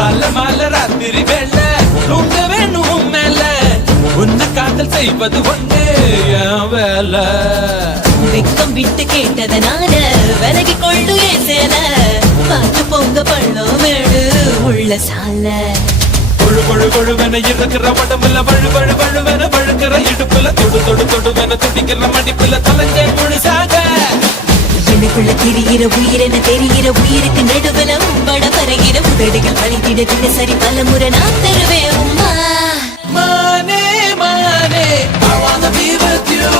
கால மால ராத்திரி வேலை தூங்க வேணும் மேல உன்னை காதல் செய்வது ஒண்ணு என் வேலை. வெக்கம் விட்டு கேட்டதனால விலகி கொண்டு ஏசல பார்த்து பொங்க பள்ளம் வேடு உள்ள சால கொழு கொழு கொழுவென இருக்கிற உடம்புல வழு வழு வழுவென வழுக்கிற இடுப்புல தொடு தொடு தொடுவென துடிக்கிற மடிப்புல தலைஞ்ச முழுசாக எனக்குள்ள திரிகிற உயிரென தெரிகிற உயிருக்கு நடுவுல உம்பட பருகிற உதடுகள் வலித்திட தினசரி பல முறை நான் தருவேன் உம்மா. மானே மானே I wanna be with you